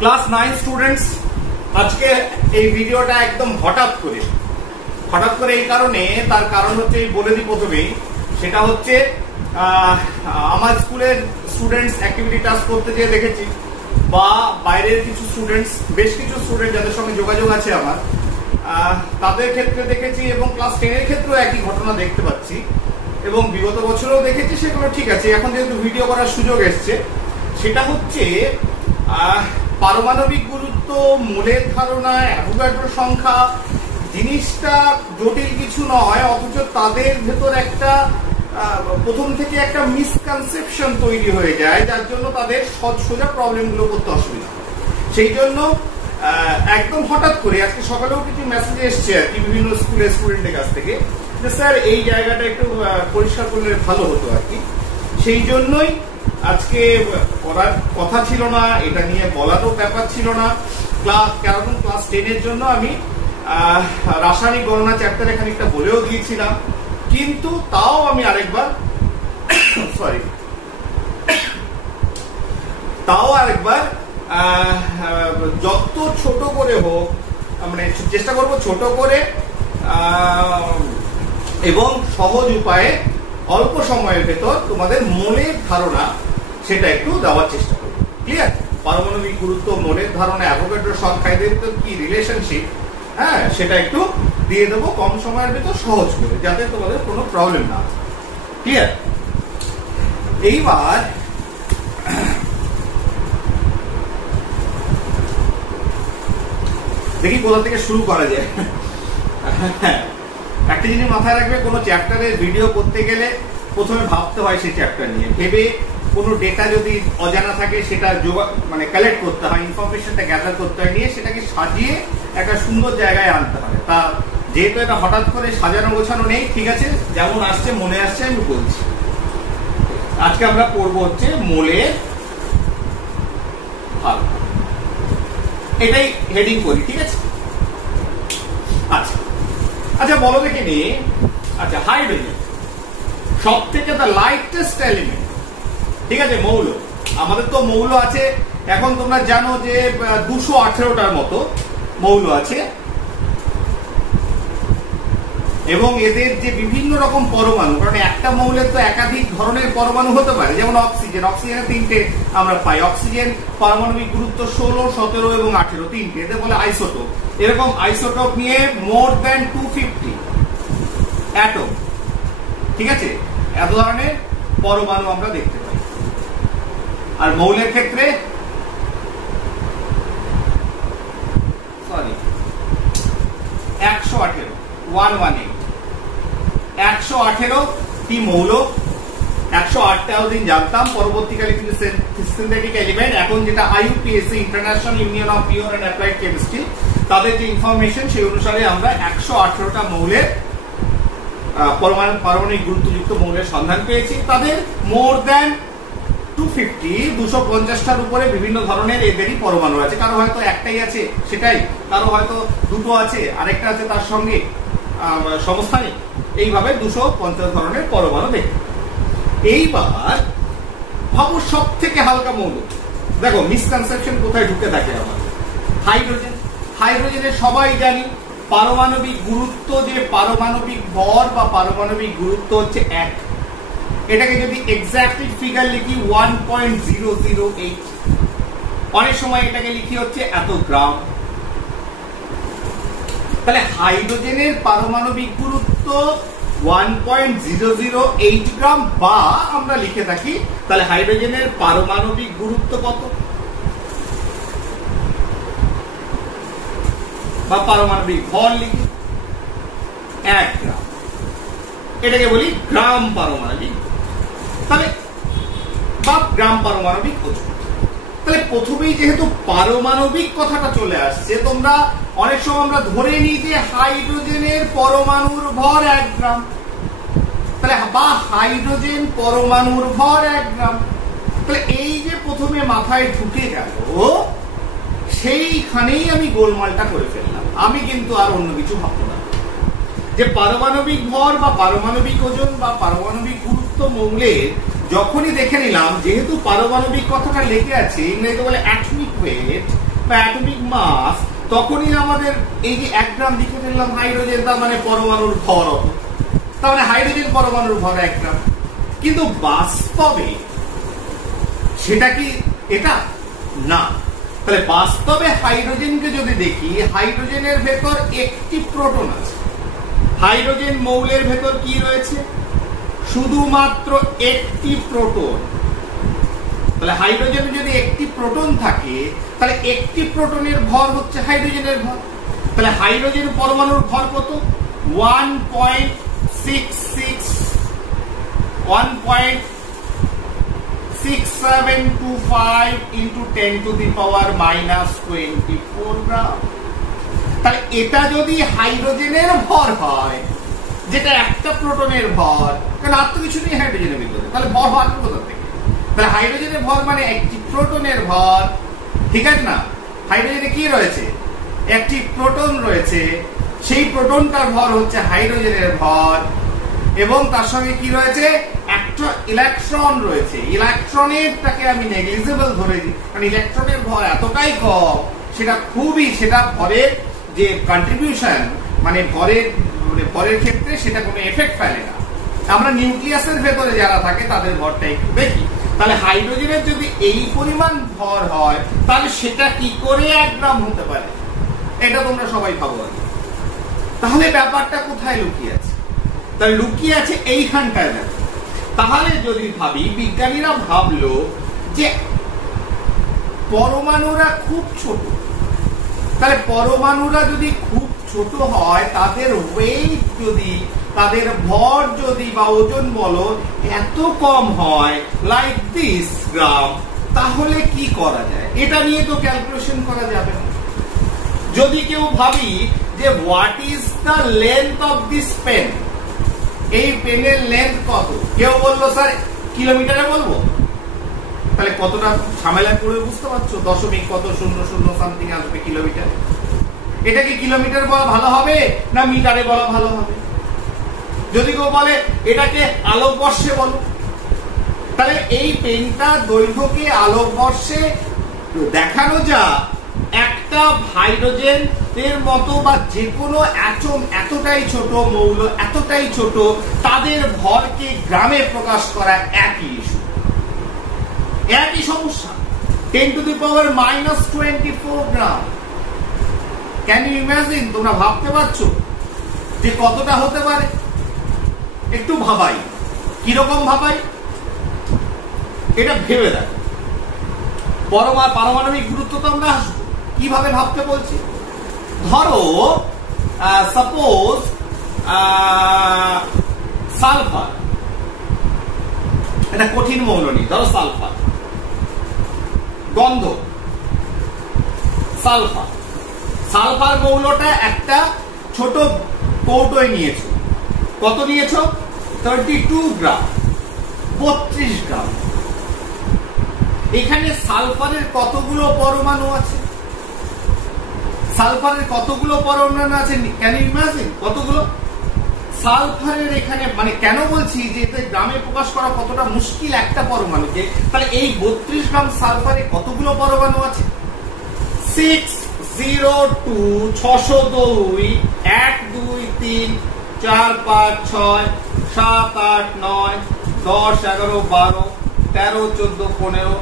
Class 9 students, আজকে এই ভিডিওটা একদম হঠাৎ করে এই কারণে, তার কারণ হচ্ছে বলে দিই প্রথমেই, সেটা হচ্ছে আমার স্কুলের স্টুডেন্টস অ্যাক্টিভিটি টাস্ক করতে গিয়ে দেখেছি, বা বাইরের কিছু স্টুডেন্টস, বেশ কিছু স্টুডেন্ট যাদের সঙ্গে যোগাযোগ আছে আমার, তাদের ক্ষেত্রে দেখেছি, এবং ক্লাস 10 এর ক্ষেত্রেও একই ঘটনা দেখতে পাচ্ছি, এবং বিগত বছরেও দেখেছি। সেগুলো ঠিক আছে, এখন যেহেতু ভিডিও করার সুযোগ এসছে, সেটা হচ্ছে পারমাণবিক গুরুত্ব, মোলের ধারণা, অ্যাভোগাড্রো সংখ্যা, জিনিসটা জটিল কিছু নয়, অথচ তাদের ভেতর একটা প্রথম থেকে একটা মিসকনসেপশন তৈরি হয়ে যায়, যার জন্য তাদের সোজা প্রবলেমগুলো করতে অসুবিধা হয়। সেই জন্য একদম হঠাৎ করে আজকে সকালেও কিছু মেসেজ এসছে আর কি বিভিন্ন স্কুলের স্টুডেন্টের কাছ থেকে, যে স্যার এই জায়গাটা একটু পরিষ্কার করলে ভালো হতো আর কি। সেই জন্যই আজকে করার কথা ছিল না, এটা নিয়ে বলারও ব্যাপার ছিল না। কারণ ক্লাস 10 এর জন্য আমি রাসায়নিক গণনা চ্যাপ্টারে খানিকটা বলেও দিয়েছিলাম, কিন্তু তাও আমি আরেকবার যত ছোট করে হোক, মানে চেষ্টা করব ছোট করে এবং সহজ উপায়ে অল্প সময়ের ভেতর তোমাদের মনের ধারণা সেটা একটু দেওয়ার চেষ্টা করব। ক্লিয়ার? পারমাণবিক গুরুত্ব, মনের ধারণা, অ্যাভোগাড্রো সংখ্যা, এদের তো কি রিলেশনশিপ, হ্যাঁ, সেটা একটু দিয়ে দেবো কম সময়ের ভেতর সহজ করে, যাতে তোমাদের কোনো প্রবলেম না হয়। ক্লিয়ার? এইবার দেখি কোথা থেকে শুরু করা যায়। একটা জিনিস মাথায় রাখবে, কোনো চ্যাপ্টারের ভিডিও করতে গেলে প্রথমে ভাবতে হয় সেই চ্যাপ্টার নিয়ে, ভেবে কোনো ডেটা যদি অজানা থাকে সেটা মানে কালেক্ট করতে হয়, ইনফরমেশনটা গ্যাদার করতে হয়, নিয়ে সেটাকে সাজিয়ে একটা সুন্দর জায়গায় আনতে হবে। তা যেহেতু এটা হঠাৎ করে সাজানো গোছানো নেই, ঠিক আছে, যেমন আসছে মনে আসছে আমি বলছি। আজকে আমরা পড়বো হচ্ছে মোলের হাল, এটাই হেডিং করি, ঠিক আছে? আচ্ছা বলো দেখিনি, আচ্ছা হাইড্রোজেন সব থেকে দ্য লাইটেস্ট এলিমেন্ট, ঠিক আছে, মৌল। আমাদের তো মৌল আছে, এখন তোমরা জানো যে 218টার মতো মৌল আছে, এবং এদের যে বিভিন্ন রকম পরমাণু, কারণ একটা মৌলের তো একাধিক ধরনের পরমাণু হতে পারে, যেমন অক্সিজেনের 3টে আমরা পাই। অক্সিজেন পারমাণবিক গুরুত্ব 16, 17 এবং 18, 3টে, এদের বলে আইসোটোপ। এরকম আইসোটোপ নিয়ে মোর দ্যান 250 অ্যাটম, ঠিক আছে, এত ধরনের পরমাণু আমরা দেখতে পাই। আর মৌলের ক্ষেত্রে 118টি মৌল, 108টাও দিন জানতাম, পরবর্তীকালে কিন্তু সিনথেটিক এলিমেন্ট, এখন যেটা IUPAC, international union of pure and applied chemistry, তাদের যে ইনফরমেশন সেই অনুসারে আমরা 118টা মৌলের পারমাণবিক গুরুত্বযুক্ত মৌলের সন্ধান পেয়েছি। তাদের মোর দ্যান 250টার উপরে বিভিন্ন ধরনের এদেরই পরমাণু আছে। কারো হয়তো একটাই আছে সেটাই, কারো হয়তো দুটো আছে, আরেকটা আছে তার সঙ্গে সমস্থানিক, এইভাবে 250 ধরনের পরমাণু দেখি। এইবার ভাবো সব থেকে হালকা মৌল, দেখো মিসকনসেপশন কোথায় ঢুকে থাকে আমার, হাইড্রোজেন। হাইড্রোজেনের সবাই জানি পারমাণবিক গুরুত্ব, যে পারমাণবিক ভর বা পারমাণবিক গুরুত্ব হচ্ছে 1। এটাকে যদি এক্স্যাক্টলি ফিগার লিখি 1.008, অনেক সময় এটাকে লিখি হচ্ছে এত গ্রাম। তাহলে হাইড্রোজেনের পারমাণবিক গুরুত্ব 1.008 গ্রাম, বা আমরা লিখে থাকি তাহলে হাইড্রোজেনের পারমাণবিক গুরুত্ব কত, বা পারমাণবিক ভর লিখি 1 গ্রাম, এটাকে বলি গ্রাম পারমাণবিক, তাহলে বা গ্রাম পারমাণবিক ওজন। তাহলে প্রথমেই যেহেতু পারমাণবিক কথাটা চলে আসছে, তোমরা অনেক সময় আমরা ধরে নিই যে হাইড্রোজেনের পরমাণুর ভর 1 গ্রাম, তাহলে বা হাইড্রোজেন পরমাণুর ভর 1 গ্রাম। তাহলে এই যে প্রথমে মাথায় ঢুকে গেল, সেইখানেই আমি গোলমালটা করে ফেললাম। আমি কিন্তু আর অন্য কিছু ভাবতে পারি যে পারমাণবিক ভর বা পারমাণবিক ওজন বা পারমাণবিক গুরুত্ব মৌলের যখনই দেখে নিলাম, যেহেতু পারমাণবিক কথাটা লেগে আছে, ইংরেজিতে বলে অ্যাটমিক ওয়েট, বা অ্যাটমিক মাস, তখনই আমাদের এই যে 1 গ্রাম লিখে ফেললাম হাইড্রোজেন, তার মানে পরমাণুর ভর অত, তার মানে হাইড্রোজেন পরমাণুর ভর 1 গ্রাম। কিন্তু বাস্তবে সেটা কি এটা না। তাহলে বাস্তবে হাইড্রোজেনকে যদি দেখি, হাইড্রোজেনের ভেতর একটি প্রোটন আছে। হাইড্রোজেন মৌলের ভেতর কি রয়েছে? শুধুমাত্র একটি প্রোটন। তাহলে হাইড্রোজেনে যদি একটি প্রোটন থাকে, তাহলে একটি প্রোটনের ভর হচ্ছে হাইড্রোজেনের ভর। তাহলে হাইড্রোজেন পরমাণুর ভর কত? 1.6725 into 10 to the power minus 24 গ্রাম। তাহলে এটা যদি হাইড্রোজেনের ভর হয়, যেটা একটা প্রোটনের ভর, কারণ আর তো কিছু নেই হাইড্রোজেনের ভিতরে, তাহলে ভর হয় কোথা থেকে? তাহলে হাইড্রোজেনের ভর মানে একটি প্রোটনের ভর, ঠিক আছে না? হাইড্রোজেনে কি রয়েছে? একটি প্রোটন রয়েছে, সেই প্রোটনটার ভর হচ্ছে হাইড্রোজেনের ভর, এবং তার সঙ্গে কি রয়েছে? একটা ইলেকট্রন রয়েছে। ইলেকট্রনেরটাকে আমি নেগলিজেবল ধরে দিই, কারণ ইলেকট্রনের ভর এতটাই কম, সেটা ভরের যে কন্ট্রিবিউশন, মানে ভরের ক্ষেত্রে সেটা কোনো এফেক্ট ফেলে না। আমরা নিউক্লিয়াসের ভেতরে যারা থাকে তাদের ভরটা একটু বেশি। তাহলে হাইড্রোজেনের যদি এই পরিমাণ ভর হয়, তাহলে সেটা কি করে 1 গ্রাম হতে পারে? এটা তোমরা সবাই ভাবো আগে। তাহলে ব্যাপারটা কোথায় লুকিয়ে আছে? তাহলে লুকিয়ে আছে এইখানটায়। তাহলে যদি ভাবি, বিজ্ঞানীরা ভাবলো যে পরমাণুরা খুব ছোট, তাহলে পরমাণুরা যদি খুব ছোট হয়, তাদের ওয়েট যদি, তাদের ভর যদি বা ওজন বলো এত কম হয়, লাইক দিস গ্রাম, তাহলে কি করা যায়? এটা নিয়ে তো ক্যালকুলেশন করা যাবে না। যদি কেউ ভাবি যে what is the length of this pen, এই পেনের লেন্থ কত? কেউ বললো স্যার কিলোমিটারে বলবো, তাহলে কতটা ঝামেলা করে বুঝতে পারছো? দশমিক কত 00 সামথিং আসবে কিলোমিটার। এটা কি কিলোমিটার বলা ভালো হবে না মিটারে বলা ভালো হবে? যদি কেউ বলে এটাকে আলোকবর্ষে বলো, তাহলে এই পেনটা দৈর্ঘ্যকে আলোকবর্ষে দেখানো যা, একটা হাইড্রোজেন এর মতো বা যে কোনো অ্যাটম এতটাই ছোট, মৌল এতটাই ছোট, তাদের ভরকে গ্রামে প্রকাশ করা একই ইস্যু, একই সমস্যা। 10 to the power minus 24 gram. Can you imagine? তোমরা ভাবতে পারছো যে কতটা হতে পারে? একটু ভাবাই। কিরকম ভাবাই? এটা ভেবে দেখো। পারমাণবিক গুরুত্ব তো আমরা আসবো, কিভাবে ভাবতে বলছি। ধরো সাপোজ সালফার, এটা কঠিন মৌল নেই, ধরো সালফার, গন্ধ, সালফার। সালফার মৌলটা একটা ছোট কৌটোয় নিয়েছো। কত নিয়েছো? 32 গ্রাম, 32 গ্রাম। এখানে সালফারের কতগুলো পরমাণু আছে? সালফারের কতগুলো পরমাণু আছে? Can you imagine? কতগুলো? সালফারের এখানে, মানে কেন বলছি যে এতে গ্রামে প্রকাশ করা কতটা মুশকিল একটা পরমাণুকে, তাহলে এই 32 গ্রাম সালফারে কতগুলো পরমাণু আছে? 602, 602, 1 2 3 4 5 6 7 8 9 10 11 12 13 14 15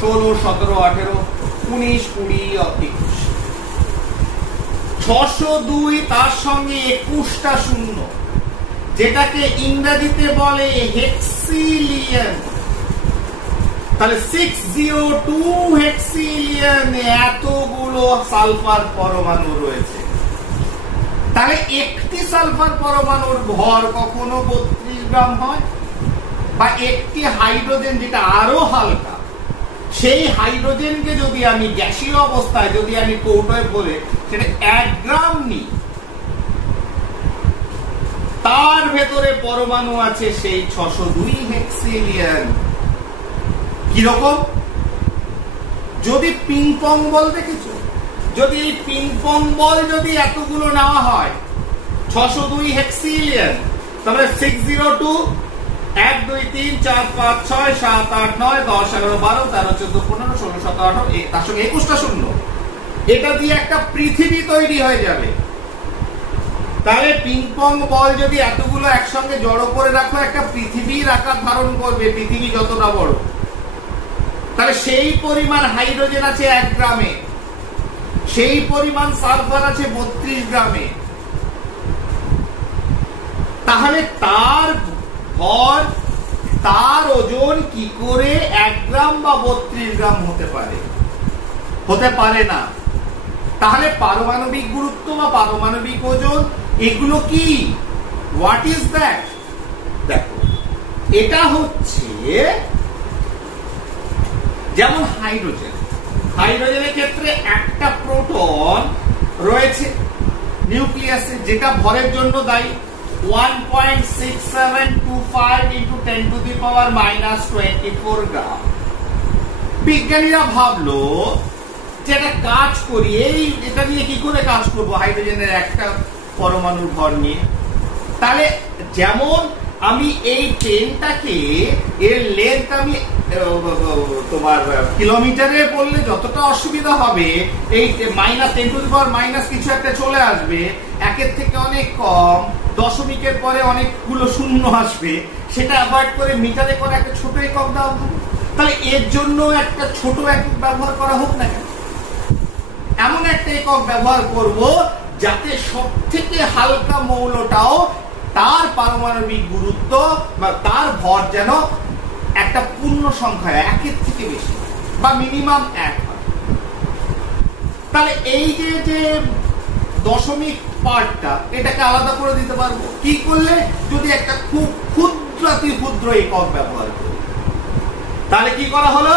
16 17 18 19 20 21। 602 তার সঙ্গে 21টা শূন্য, যেটাকে ইংরেজিতে বলে হেক্সিলিয়ন। তাহলে 602 হেক্সিলিয়ন এতগুলো সালফার পরমাণু রয়েছে। তাহলে একটি সালফার পরমাণুর ভর কখনো 32 গ্রাম হয়? বা একটি হাইড্রোজেন যেটা আরো হালকা, সেই হাইড্রোজেনকে যদি আমি গ্যাসীয় অবস্থায় যদি আমি কৌটোয় বলে সেটা 1 গ্রাম নিই, তার ভেতরে পরমাণু আছে সেই 602 হেক্সিলিয়ন। কিরকম? যদি পিং পং বল দেখেছো, যদি এই পিং পং বল যদি এতগুলো নেওয়া হয় 602 হেক্সিলিয়ন, তাহলে 602 1 2 3 4 5 6 7 8 9 10 11 12 13 14 15 16 17 18, তার সঙ্গে 21টা শূন্য, এটা দিয়ে একটা পৃথিবী তৈরি হয়ে যাবে। তাহলে পিং পং বল যদি এতগুলো একসঙ্গে জড়ো করে রাখো, একটা পৃথিবীর আকার ধারণ করবে, পৃথিবী যতটা বড়। তাহলে সেই পরিমাণ হাইড্রোজেন আছে 1 গ্রামে, সেই পরিমাণ সালফার আছে 32 গ্রামে। তাহলে তার ভর, তার ওজন কি করে 1 গ্রাম বা 32 গ্রাম হতে পারে? হতে পারে না। তাহলে পারমাণবিক গুরুত্ব বা পারমাণবিক ওজন এগুলো কি? What is that? দেখো, এটা হচ্ছে যেমন হাইড্রোজেন। হাইড্রোজেনের ক্ষেত্রে একটা প্রোটন রয়েছে নিউক্লিয়াসে, যেটা ভরের জন্য দায়ী। 1.6725 into 10 to the power minus 24 গ্রাম। বিজ্ঞানীরা ভাবলো যে এটা কাজ করি, এটা নিয়ে কি করে কাজ করবো হাইড্রোজেনের একটা পরমাণুর ভর নিয়ে। তাহলে যেমন আমি এই পেনটাকে, এর লেন্থ আমি তোমার কিলোমিটারে বললে যতটা অসুবিধা হবে, এই minus 10 to the power minus কিছু একটা চলে আসবে, 1-এর থেকে অনেক কম, দশমিকের পরে অনেকগুলো শূন্য আসবে, সেটা অ্যাভয়েড করে মিটারে করে একটা ছোট একক দেওয়া হবে। তাহলে এর জন্য একটা ছোট একক ব্যবহার করা হোক না কেন? এমন একটা একক ব্যবহার করব যাতে সব থেকে হালকা মৌলটাও তার পারমাণবিক গুরুত্ব বা তার ভর যেন একটা পূর্ণ সংখ্যা 1-এর থেকে বেশি বা মিনিমাম 1 হয়। তাহলে এই যে দশমিক পার্টটা, এটাকে আলাদা করে দিতে পারবো কি করলে? যদি একটা খুব ক্ষুদ্রাতি ক্ষুদ্র একক ব্যবহার করি। তাহলে কি করা হলো?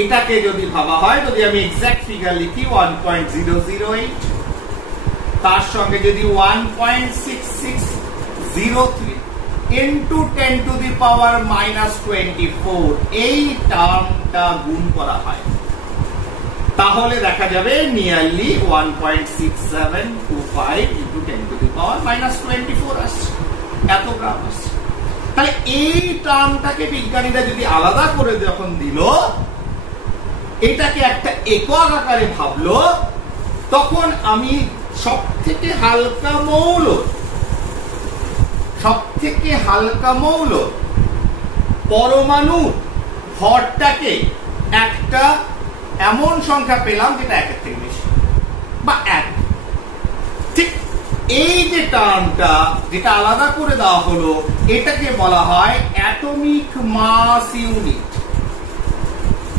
এটাকে যদি ভাবা হয়, যদি আমি এক্সাক্ট ফিগার লিখি 1.008, তার সঙ্গে যদি 1.6603 into 10 to the power minus 24 এই টার্মটা গুণ করা হয়, তাহলে দেখা যাবে nearly 1.6725 into 10 to the power minus 24 আসছে, এত গ্রাম আসছে। তাহলে এই টার্মটাকে বিজ্ঞানীরা যদি আলাদা করে যখন দিল, এটাকে একটা একক আকারে ভাবলো, তখন আমি সব থেকে হালকা মৌল পরমাণু ভরটাকে একটা এমন সংখ্যা পেলাম যেটা 1-এর থেকে বেশি বা 1। ঠিক এই যে টার্মটা যেটা আলাদা করে দেওয়া হলো, এটাকে বলা হয় অ্যাটমিক মাস ইউনিট।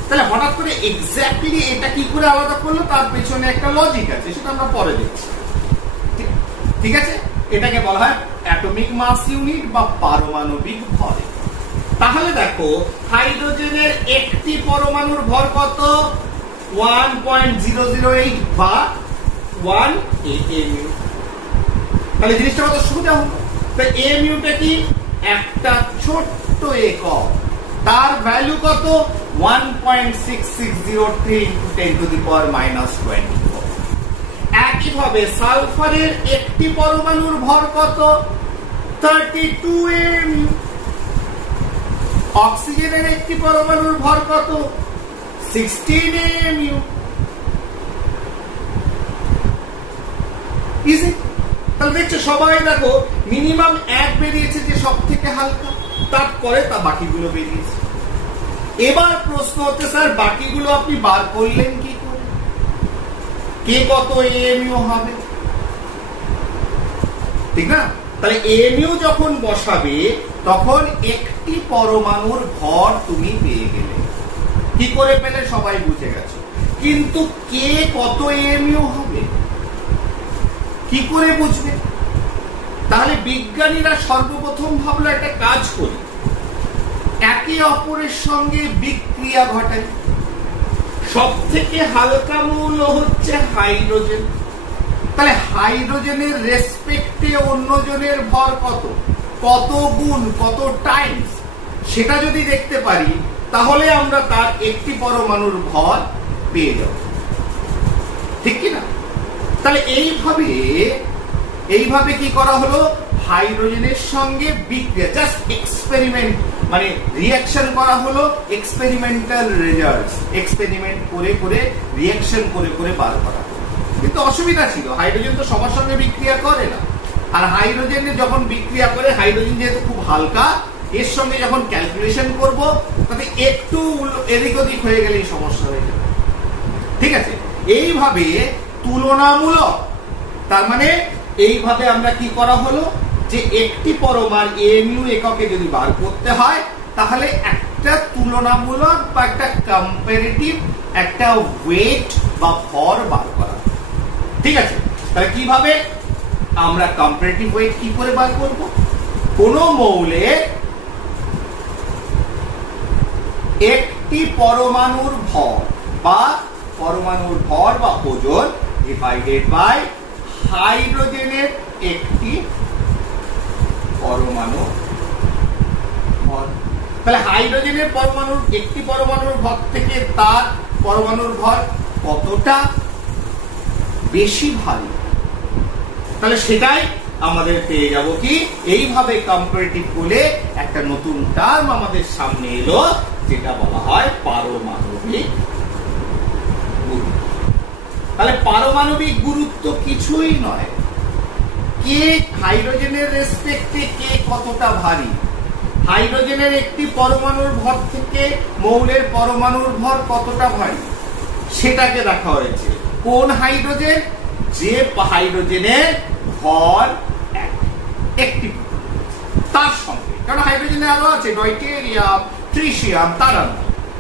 তাহলে হঠাৎ করে এক্স্যাক্টলি এটা কি করে আলাদা করলো, তার পেছনে একটা লজিক আছে, সেটা আমরা পরে দেখছি। ঠিক আছে, এটাকে বলা হয় অ্যাটমিক মাস ইউনিট বা পারমাণবিক ভর। তাহলে দেখো, হাইড্রোজেনের একটি পরমাণুর ভর কত? 1.008 বা 1 AMU। তাহলে জিনিসটা কত সুবিধা হলো। তো AMUটা কি? একটা ছোট্ট একক, তার ভ্যালু কত? 1.6603 into 10 to the power minus 24। একইভাবে সালফারের একটি পরমাণুর ভর কত? 32 AMU। অক্সিজেনের একটি পরমাণুর ভর কত? 16 AMU। ইজি। তাহলে দেখছো সবাই, দেখো মিনিমাম 1 বেরিয়েছে যে সব থেকে হালকা, তারপরে তা বাকিগুলো বেরিয়েছে। এবার প্রশ্ন হচ্ছে, স্যার বাকিগুলো আপনি বার করলেন কি করে? কে কত AMU হবে? ঠিক না? তাহলে AMU যখন বসাবে, তখন একটি পরমাণুর ভর তুমি পেয়ে গেলে। কি করে পেলে সবাই বুঝে গেছো, কিন্তু কে কত AMU হবে কি করে বুঝবে? তাহলে বিজ্ঞানীরা সর্বপ্রথম ভাবলো একটা কাজ করি, একে অপরের সঙ্গে বিক্রিয়া ঘটাই। সব থেকে হালকা মৌল হচ্ছে হাইড্রোজেন। তাহলে হাইড্রোজেনের রেসপেক্টে অন্যজনের ভর কত, কত গুণ, কত টাইমস, সেটা যদি দেখতে পারি, তাহলে আমরা তার একটি পরমাণুর ভর পেয়ে যাব। ঠিক কিনা? তাহলে এইভাবে কি করা হলো? হাইড্রোজেনের সঙ্গে বিক্রিয়া, জাস্ট এক্সপেরিমেন্ট, মানে রিঅ্যাকশন করা হলো, এক্সপেরিমেন্টাল রেজাল্টস, এক্সপেরিমেন্ট করে রিঅ্যাকশন করে বার করা হলো। কিন্তু অসুবিধা ছিল, হাইড্রোজেন তো সবার সঙ্গে বিক্রিয়া করে না। আর হাইড্রোজেনে যখন বিক্রিয়া করে, হাইড্রোজেন যেহেতু খুব হালকা, এর সঙ্গে যখন ক্যালকুলেশন করব তাতে একটু এদিক ওদিক হয়ে গেলেই সমস্যা হয়ে যাবে। ঠিক আছে, এইভাবে তুলনামূলক, তার মানে এইভাবে আমরা কি করা হলো যে একটি পরমার এমইউ এককে যদি বার করতে হয় তাহলে একটা তুলনামূলক বা একটা কম্পারেটিভ একটা ওয়েট বা ভর বার করা। ঠিক আছে, তাহলে কিভাবে আমরা কম্পারেটিভ ওয়েট কি করে বার করব? কোন মৌলে একটি পরমাণুর ভর বা ওজন ডিভাইডেড বাই হাইড্রোজেনের একটি পরমাণু ভর। তাহলে হাইড্রোজেনের একটি পরমাণুর ভর থেকে তার পরমাণুর ভর কতটা বেশি ভারী, তাহলে সেটাই আমাদের পেয়ে যাব কি, এইভাবে কম্পারেটিভ বলে একটা নতুন টার্ম আমাদের সামনে এলো, যেটা বলা হয় পারমাণবিক গুরুত্ব। তাহলে পারমাণবিক গুরুত্ব কিছুই নয়, কে হাইড্রোজেনের রেসপেক্টে কে কতটা ভারী, হাইড্রোজেনের একটি পরমাণুর ভর থেকে মৌলের পরমাণুর ভর কতটা ভারী সেটাকে দেখা হয়েছে। কোন হাইড্রোজেন? যে হাইড্রোজেনের ভর একটি, তার সঙ্গে, কারণ হাইড্রোজেনে আরো আছে ডয়টেরিয়াম, ট্রিটিয়াম, তারা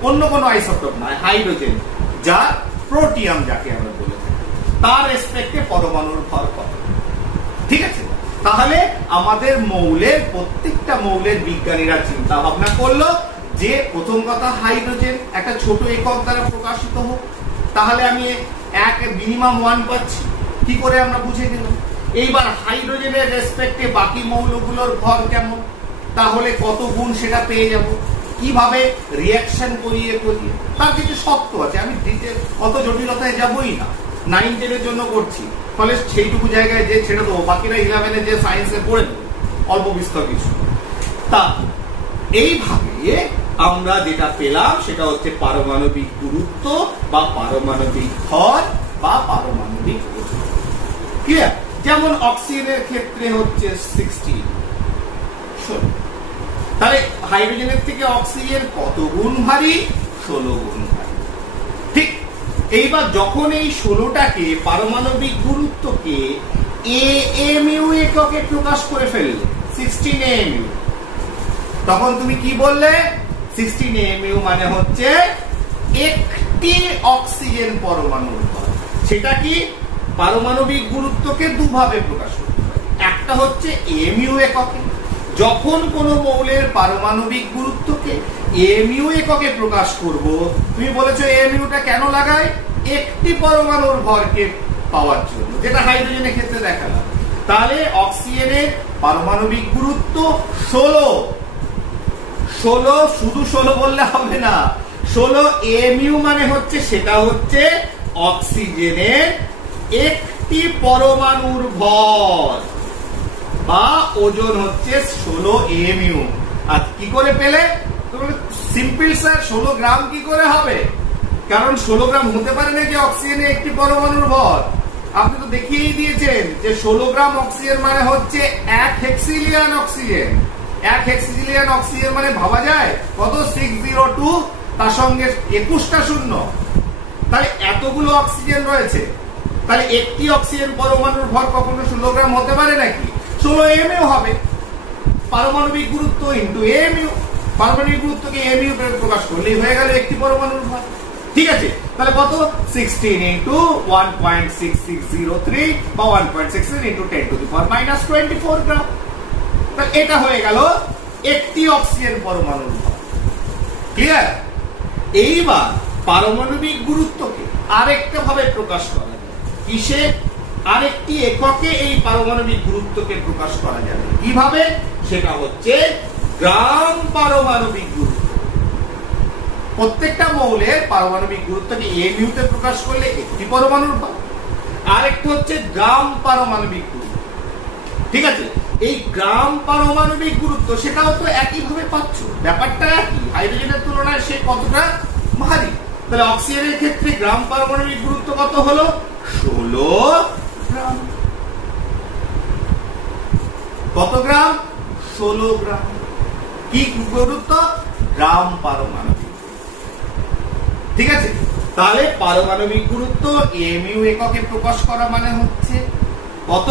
অন্য কোনো আইসোটোপ নয়, হাইড্রোজেন যা প্রোটিয়াম যাকে আমরা বলে থাকি, তার রেসপেক্টে পরমাণুর ভর কত। ঠিক আছে, তাহলে আমাদের প্রত্যেকটা মৌলের বিজ্ঞানীরা চিন্তা ভাবনা করলো যে প্রথম কথা হাইড্রোজেন একটা ছোট একক দ্বারা প্রকাশিত হোক, তাহলে আমি মিনিমাম 1 পাচ্ছি, কি করে আমরা বুঝে নিলাম। এইবার হাইড্রোজেনের রেসপেক্টে বাকি মৌলগুলোর ভর কেমন, তাহলে কত গুণ সেটা পেয়ে যাব, কিভাবে রিঅ্যাকশন করিয়ে তার কিছু শর্ত আছে, আমি অত জটিলতায় যাবই না, 9, 10 এর জন্য করছি, ফলে সেইটুকু জায়গায় যে ছেড়ে দেবো, বাকিরা 11-এ যে সায়েন্সে পড়ে দেবো অল্প বিস্তর কিছু। তা এইভাবে আমরা যেটা পেলাম সেটা হচ্ছে পারমাণবিক গুরুত্ব বা পারমাণবিক ভর বা পারমাণবিক ওজন। ক্লিয়ার? যেমন অক্সিজেনের ক্ষেত্রে হচ্ছে 16, তাহলে হাইড্রোজেনের থেকে অক্সিজেন কত গুণ ভারী? 16 গুণ ভারী। ঠিক, এইবার যখন এই 16টাকে পারমাণবিক গুরুত্বকে এএমইউ এককে প্রকাশ করে ফেললে, 16 এএমইউ, তখন তুমি কি বললে? 16 এএমইউ মানে হচ্ছে একটি অক্সিজেন পরমাণুর ভর। সেটা কি? পারমাণবিক গুরুত্বকে দুভাবে প্রকাশ করতে হয়, একটা হচ্ছে এএমইউ এককে, যখন কোন মৌলের পারমাণবিক গুরুত্বকে এএমইউ এককে প্রকাশ করব, তুমি বলেছো এএমইউটা কেন লাগাই? একটি পরমাণুর ভরকে পাওয়ার জন্য, যেটা হাইড্রোজেনের ক্ষেত্রে দেখালাম। তাহলে অক্সিজেনের পারমাণবিক গুরুত্ব 16, শুধু 16 বললে হবে না, 16 এএমইউ মানে হচ্ছে সেটা হচ্ছে অক্সিজেনের একটি পরমাণুর ভর বা ওজন হচ্ছে 16 এএমইউ। আর কি করে পেলে? সিম্পল স্যার, 16 গ্রাম কি করে হবে? কারণ 16 গ্রাম হতে পারে না যে অক্সিজেনের একটি পরমাণুর ভর। আপনি তো দেখিয়েই দিয়েছেন যে 16 গ্রাম অক্সিজেন মানে হচ্ছে 1 হেক্সিলিয়ান অক্সিজেন। 1 হেক্সিলিয়ান অক্সিজেন মানে ভাবা যায় কত? 602, তার সঙ্গে 21টা শূন্য, তাহলে এতগুলো অক্সিজেন রয়েছে। তাহলে একটি অক্সিজেন পরমাণুর ভর কখনো 16 গ্রাম হতে পারে নাকি? 16 এএমইউ হবে। পারমাণবিক গুরুত্ব ইনটু এএমইউ, পারমাণবিক গুরুত্বকে এএমইউ প্রকাশ করলেই হয়ে গেল একটি পরমাণুর ভর। ঠিক আছে, তাহলে কত? 16 ইনটু 1.6603 বা 1.66 ইনটু 10⁻⁻24 গ্রাম। তাহলে এটা হয়ে গেল একটি অক্সিজেন পরমাণুর ভর। ক্লিয়ার? এইবার পারমাণবিক গুরুত্বকে আরেকটা ভাবে প্রকাশ করা যায়, কিসে? আরেকটি এককে এই পারমাণবিক গুরুত্বকে প্রকাশ করা যাবে। কিভাবে? সেটা হচ্ছে গ্রাম পারমাণবিক গুরুত্ব। প্রত্যেকটা মৌলের পারমাণবিক গুরুত্বকে এএমইউ তে প্রকাশ করলে একটি পরমাণুর ভর, আরেকটা হচ্ছে গ্রাম পারমাণবিক গুরুত্ব। ঠিক আছে, এই গ্রাম পারমাণবিক গুরুত্ব সেটাও তো একই ভাবে পাচ্ছ, ব্যাপারটা একই, হাইড্রোজেনের তুলনায় সে কতটা ভারী। তাহলে অক্সিজেনের ক্ষেত্রে গ্রাম পারমাণবিক গুরুত্ব কত হলো? 16 গ্রাম। কত গ্রাম? 16 গ্রাম। কি গুরুত্ব? গ্রাম পারমাণবিক। ঠিক আছে, তাহলে পারমাণবিক গুরুত্ব এমইউ এককে প্রকাশ করা মানে হচ্ছে কত?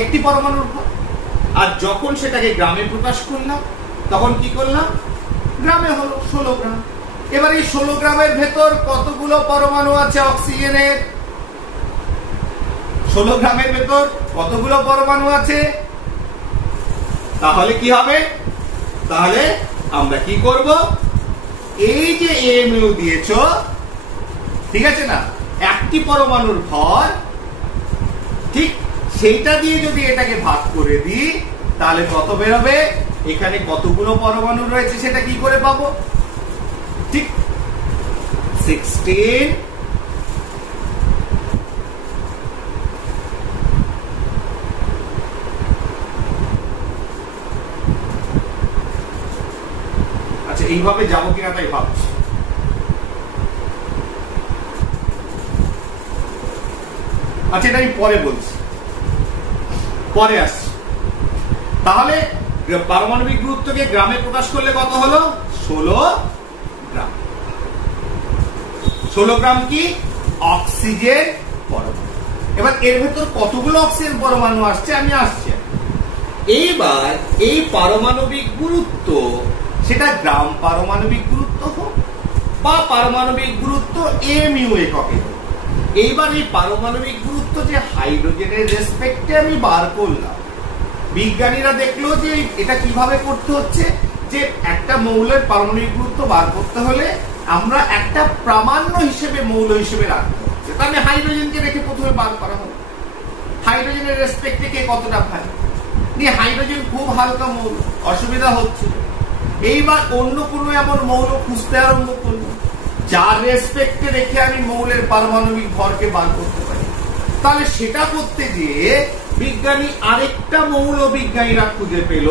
একটি পরমাণুর ভর। আর যখন সেটাকে গ্রামে প্রকাশ করলাম তখন কি করলাম? গ্রামে হলো 16 গ্রাম। এবার এই 16 গ্রামের ভেতর কতগুলো পরমাণু আছে অক্সিজেনের? 16 গ্রামের ভেতর কতগুলো পরমাণু আছে? তাহলে কি হবে? তাহলে আমরা কি করব? এই যে এমইউ দিয়েছো, ঠিক আছে না, একটি পরমাণুর ভর, ঠিক সেইটা দিয়ে যদি এটাকে ভাগ করে দিই তাহলে কত বেরোবে? এখানে কতগুলো পরমাণু রয়েছে সেটা কি করে পাবো? ঠিক 16। আচ্ছা, এইভাবে যাবো কিনা তাই ভাবছি। আচ্ছা, এটা আমি পরে বলছি, পরে আসছি। তাহলে পারমাণবিক গুরুত্বকে গ্রামে প্রকাশ করলে কত হলো? 16 গ্রাম। 16 গ্রাম কি? অক্সিজেন পরমাণু। এবার এর ভেতর কতগুলো অক্সিজেন পরমাণু আসছে আমি আসছি। এইবার এই পারমাণবিক গুরুত্ব, সেটা গ্রাম পারমাণবিক গুরুত্ব হোক বা পারমাণবিক গুরুত্ব এমইউ এককে হোক, এইবার এই পারমাণবিক গুরুত্ব যে হাইড্রোজেনের রেসপেক্টে আমি বার করলাম, বিজ্ঞানীরা দেখলো যে এটা কিভাবে করতে হচ্ছে, যে একটা মৌলের পারমাণবিক গুরুত্ব বার করতে হলে আমরা একটা প্রামাণ্য হিসেবে মৌল হিসেবে রাখতে হচ্ছে। তাহলে হাইড্রোজেনকে রেখে প্রথমে বার করা হলো, হাইড্রোজেনের রেসপেক্টে কে কতটা ভারী, নিয়ে হাইড্রোজেন খুব হালকা মৌল, অসুবিধা হচ্ছে। এইবার অন্য কোনো এমন মৌল খুঁজতে আরম্ভ করলো যার রেসপেক্টে রেখে আমি মৌলের পারমাণবিক ভরকে বার করতে পারি। তাহলে সেটা করতে গিয়ে বিজ্ঞানী আরেকটা মৌল বিজ্ঞানীরা খুঁজে পেল,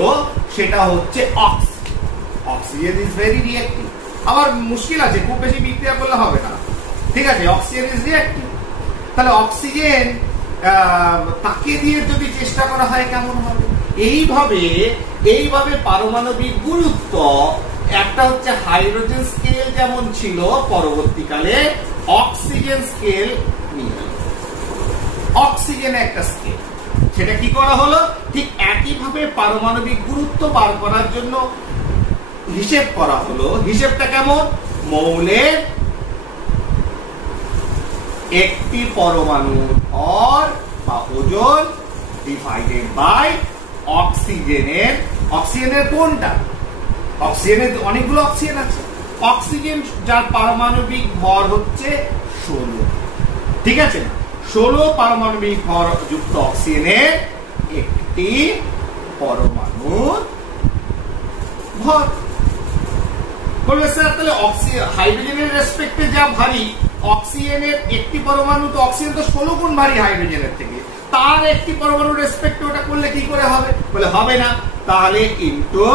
সেটা হচ্ছে oxygen. Oxygen is very reactive. আবার মুশকিল আছে, খুব বেশি বিক্রিয়া করলে হবে না, ঠিক আছে, অক্সিজেন ইজ রিঅ্যাক্টিভ। তাহলে অক্সিজেন তাকে দিয়ে যদি চেষ্টা করা হয় কেমন হবে? এইভাবে পারমাণবিক গুরুত্ব একটা হচ্ছে হাইড্রোজেন স্কেল যেমন ছিল, পরবর্তীকালে অক্সিজেন স্কেল নিয়ে অক্সিজেন একটা স্কেল, সেটা কি করা হলো? ঠিক একইভাবে পারমাণবিক গুরুত্ব বার করার জন্য হিসেব করা হলো। হিসেবটা কেমন? মৌলের একটি পরমাণুর ভর বা ওজন ডিভাইডেড বাই অক্সিজেনের কোনটা? অক্সিজেনের অনেকগুলো অক্সিজেন আছে, অক্সিজেন যার পারমাণবিক ভর হচ্ছে 16, ঠিক আছে, 16 পারমাণবিক ভর যুক্ত অক্সিজেনের একটি পরমাণুর ভর। বলবে স্যার তাহলে হাইড্রোজেনের রেসপেক্টে যা ভারী, অক্সিজেনের একটি পরমাণু, তো অক্সিজেন তো 16 গুণ ভারী হাইড্রোজেনের থেকে, তার একটি পরমাণুর রেসপেক্টে ওটা করলে কি করে হবে? বলে হবে না, তাহলে ইনটু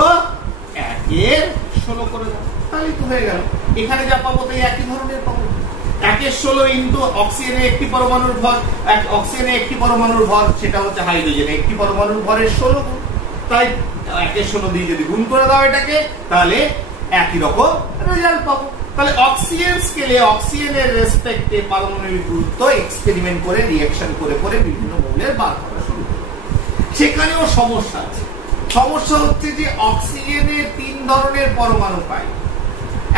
1/16 করে দাও, তাহলেই তো হয়ে গেল। এখানে যা পাবো তাই একই ধরনের পাবো। 1/16 ইনটু অক্সিজেনের একটি পরমাণুর ভর, অক্সিজেনের একটি পরমাণুর ভর সেটা হচ্ছে হাইড্রোজেন একটি পরমাণুর ভরের 16 গুণ, তাই 1/16 দিয়ে যদি গুণ করে দাও এটাকে, তাহলে একই রকম রেজাল্ট পাবো। তাহলে অক্সিজেন স্কেলে অক্সিজেনের রেসপেক্টে পারমাণবিক গুরুত্ব এক্সপেরিমেন্ট করে, রিঅ্যাকশন করে করে বিভিন্ন মৌলের বার করা শুরু করে। সেখানেও সমস্যা আছে। সমস্যা হচ্ছে যে অক্সিজেনে 3 ধরনের পরমাণু পাই।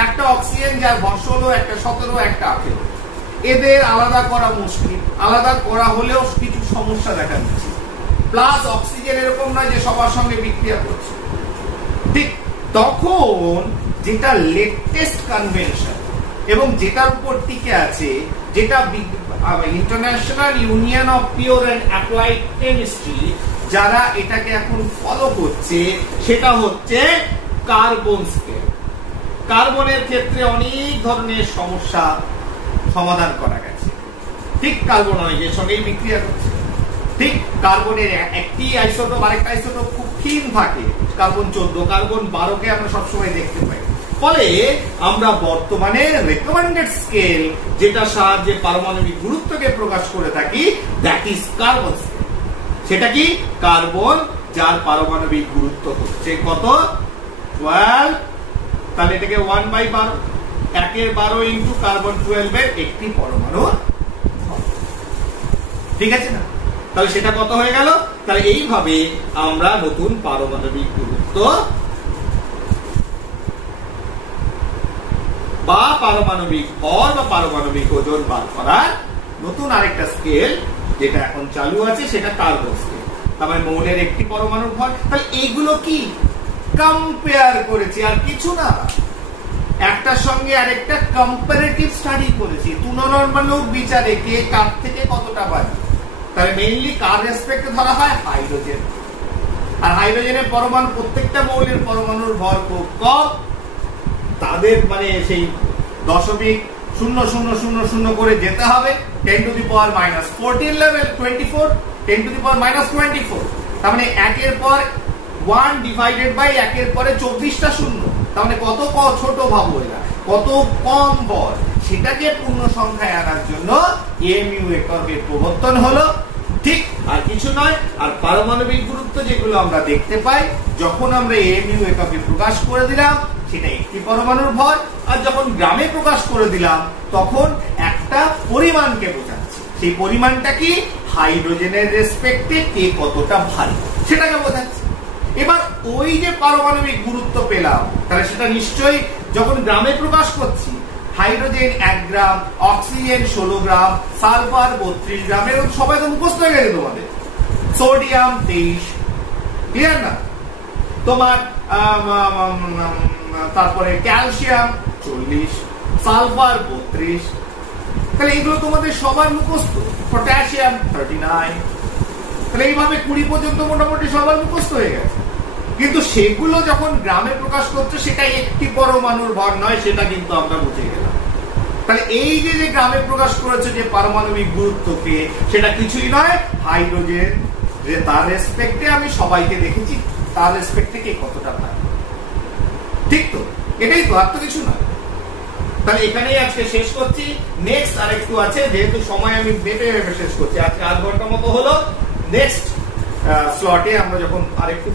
একটা অক্সিজেন যার ভর 16, একটা 17, একটা 18। এদের আলাদা করা মুশকিল, আলাদা করা হলেও কিছু সমস্যা দেখা দিচ্ছে। প্লাস অক্সিজেন এরকম নয় যে সবার সঙ্গে বিক্রিয়া করছে, ঠিক তখন যেটা লেটেস্ট কনভেনশন এবং যেটার উপর টিকে আছে, যেটা international union of pure and applied chemistry যারা এটাকে এখন ফলো করছে, সেটা হচ্ছে কার্বন স্কেল। কার্বনের ক্ষেত্রে অনেক ধরনের সমস্যা সমাধান করা গেছে, ঠিক কার্বন অনেকের সঙ্গেই বিক্রিয়া করছে, ঠিক কার্বনের একটি আইসোটোপ আরেকটা আইসোটোপ খুব ক্ষীণ থাকে, কার্বন 14, কার্বন 12কে আমরা সবসময় দেখতে পাই, ফলে আমরা বর্তমানে রেকমেন্ডেড স্কেল যেটা সাহায্যে পারমাণবিক গুরুত্বকে প্রকাশ করে থাকি, দ্যাট ইজ কার্বন স্কেল। সেটা কি? কার্বন, যার পারমাণবিক গুরুত্ব হচ্ছে কত? 12। তাহলে এটাকে 1/12, 1/12 ইন্টু কার্বন 12 এর একটি পরমাণু। ঠিক আছে না? তাহলে সেটা কত হয়ে গেল? তাহলে এইভাবে আমরা নতুন পারমাণবিক গুরুত্ব বা পারমাণবিক ভর বা পারমাণবিক ওজন বার করার নতুন আরেকটা স্কেল যেটা এখন চালু আছে, সেটা কার্বন স্কেল। তারপরে মৌলের একটি পরমাণুর ভর। তাহলে এইগুলো কি কম্পেয়ার করেছি, আর কিছু না। একটার সঙ্গে আরেকটা কম্পারেটিভ স্টাডি করেছি, তুলনামূলক বিচারে কে কার থেকে কতটা বাড়ে। তাহলে মেইনলি কার রেসপেক্টে ধরা হয়? হাইড্রোজেন। আর হাইড্রোজেনের পরমাণু, প্রত্যেকটা মৌলের পরমাণুর ভর খুব কম, তাদের মানে সেই 0.0000 করে যেতে হবে 10⁻⁻14 লেভেল, 24 10⁻⁻24। তার মানে 1 পর 1 ডিভাইডেড বাই 1 পরে 24টা শূন্য। তার মানে কত ছোট ভাবো, এরা কত কম ভর। সেটাকে পূর্ণ সংখ্যায় আনার জন্য এমইউ এককের প্রবর্তন হলো, ঠিক আর কিছু নয়। আর পারমাণবিক গুরুত্ব যেগুলো আমরা দেখতে পাই, যখন আমরা এমইউ এককে প্রকাশ করে দিলাম সেটা একটি পরমাণুর ভর, আর যখন গ্রামে প্রকাশ করে দিলাম তখন একটা পরিমাণকে বোঝাচ্ছে। সেই পরিমাণটা কি? হাইড্রোজেনের রেসপেক্টে কে কতটা ভারী সেটাকে বোঝাচ্ছে। এবার ওই যে পারমাণবিক গুরুত্ব পেলাম, তাহলে সেটা নিশ্চয়ই যখন গ্রামে প্রকাশ করছি, হাইড্রোজেন 1 গ্রাম, অক্সিজেন 16 গ্রাম, সালফার 32 গ্রাম, এরকম সবাই তো মুখস্থ হয়ে গেছে তোমাদের। সোডিয়াম 23, ক্লিয়ার না? তোমার তারপরে ক্যালসিয়াম 40, সালফার 32, তাহলে এগুলো তোমাদের সবার মুখস্থ। পটাশিয়াম 39, তাহলে এইভাবে 20 পর্যন্ত মোটামুটি সবার মুখস্থ হয়ে গেছে। কিন্তু সেগুলো যখন গ্রামে প্রকাশ করছে, সেটা একটি পরমাণুর ভর নয়, সেটা কিন্তু আমরা বুঝে গেলাম। তাহলে এই যে গ্রামে প্রকাশ করেছে যে পারমাণবিক গুরুত্বকে, সেটা কিছুই নয়, হাইড্রোজেন যে তার রেসপেক্টে আমি সবাইকে দেখেছি, তার রেসপেক্টে কে কতটা ভাই। ঠিক তো? এটাই তো, আর তো কিছু নয়। তাহলে এখানেই আজকে শেষ করছি। নেক্সট আরেকটু আছে, যেহেতু সময় আমি মেপে শেষ করছি, আজকে 8 ঘন্টা মতো হলো। নেক্সট স্লটে আমরা যখন আরেকটু